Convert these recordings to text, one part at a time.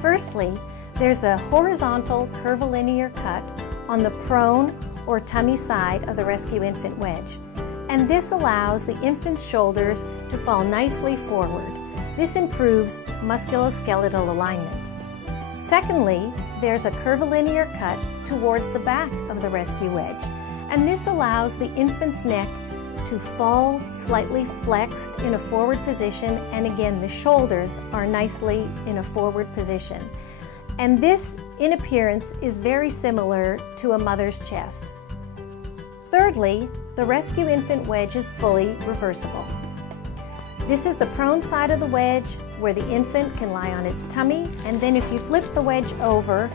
Firstly, there's a horizontal curvilinear cut on the prone or tummy side of the rescue infant wedge, and this allows the infant's shoulders to fall nicely forward. This improves musculoskeletal alignment. Secondly, there's a curvilinear cut towards the back of the rescue wedge, and this allows the infant's neck to fall slightly flexed in a forward position, and again the shoulders are nicely in a forward position. And this, in appearance, is very similar to a mother's chest. Thirdly, the rescue infant wedge is fully reversible. This is the prone side of the wedge where the infant can lie on its tummy, and then if you flip the wedge over,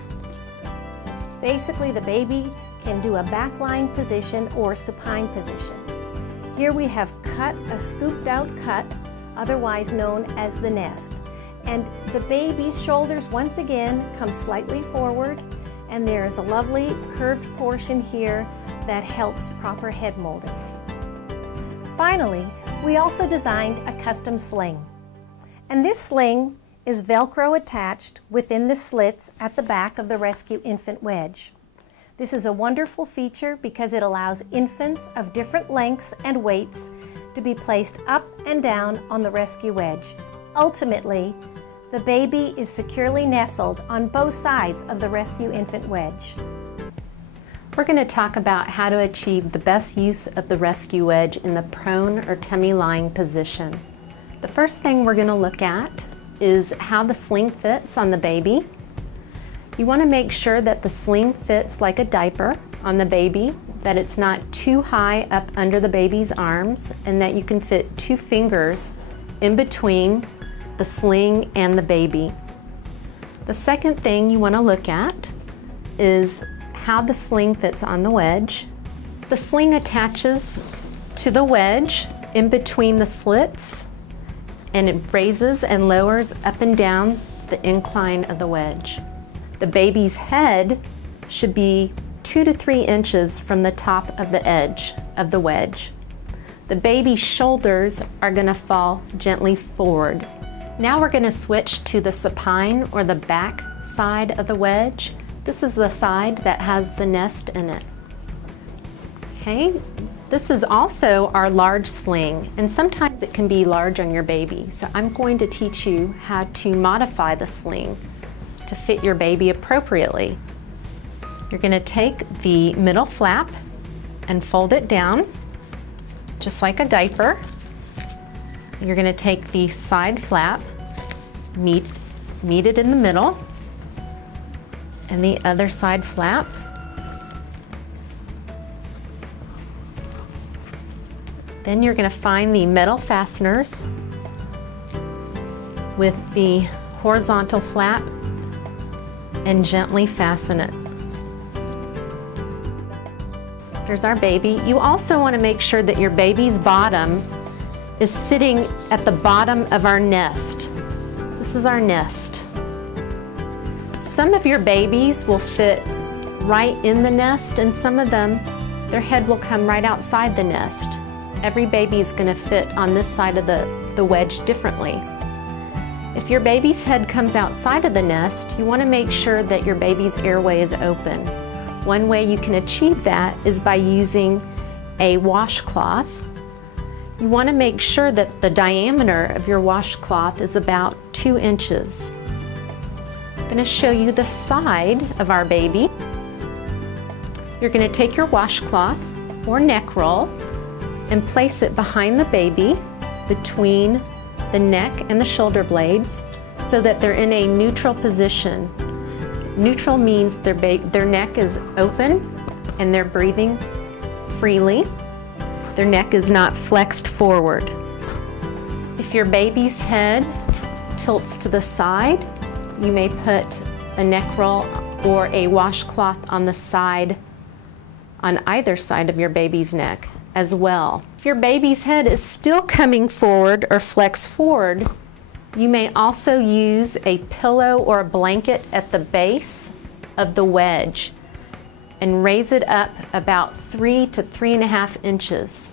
basically the baby can do a back lying position or supine position. Here we have cut a scooped out cut, otherwise known as the nest. And the baby's shoulders once again come slightly forward, and there's a lovely curved portion here that helps proper head molding. Finally, we also designed a custom sling. And this sling is Velcro attached within the slits at the back of the rescue infant wedge. This is a wonderful feature because it allows infants of different lengths and weights to be placed up and down on the rescue wedge. Ultimately, the baby is securely nestled on both sides of the rescue infant wedge. We're going to talk about how to achieve the best use of the rescue wedge in the prone or tummy lying position. The first thing we're going to look at is how the sling fits on the baby. You want to make sure that the sling fits like a diaper on the baby, that it's not too high up under the baby's arms, and that you can fit 2 fingers in between the sling and the baby. The second thing you want to look at is how the sling fits on the wedge. The sling attaches to the wedge in between the slits, and it raises and lowers up and down the incline of the wedge. The baby's head should be 2 to 3 inches from the top of the edge of the wedge. The baby's shoulders are going to fall gently forward. Now we're going to switch to the supine or the back side of the wedge. This is the side that has the nest in it. Okay, this is also our large sling, and sometimes it can be large on your baby. So I'm going to teach you how to modify the sling to fit your baby appropriately. You're going to take the middle flap and fold it down just like a diaper. You're going to take the side flap, meet it in the middle, and the other side flap. Then you're going to find the metal fasteners with the horizontal flap and gently fasten it. There's our baby. You also want to make sure that your baby's bottom is sitting at the bottom of our nest. This is our nest. Some of your babies will fit right in the nest, and some of them, their head will come right outside the nest. Every baby is going to fit on this side of the wedge differently. If your baby's head comes outside of the nest, you want to make sure that your baby's airway is open. One way you can achieve that is by using a washcloth. You want to make sure that the diameter of your washcloth is about 2 inches. I'm going to show you the side of our baby. You're going to take your washcloth or neck roll and place it behind the baby between the neck and the shoulder blades so that they're in a neutral position. Neutral means their neck is open and they're breathing freely. Their neck is not flexed forward. If your baby's head tilts to the side, you may put a neck roll or a washcloth on the side, on either side of your baby's neck as well. If your baby's head is still coming forward or flexed forward, you may also use a pillow or a blanket at the base of the wedge and raise it up about 3 to 3.5 inches.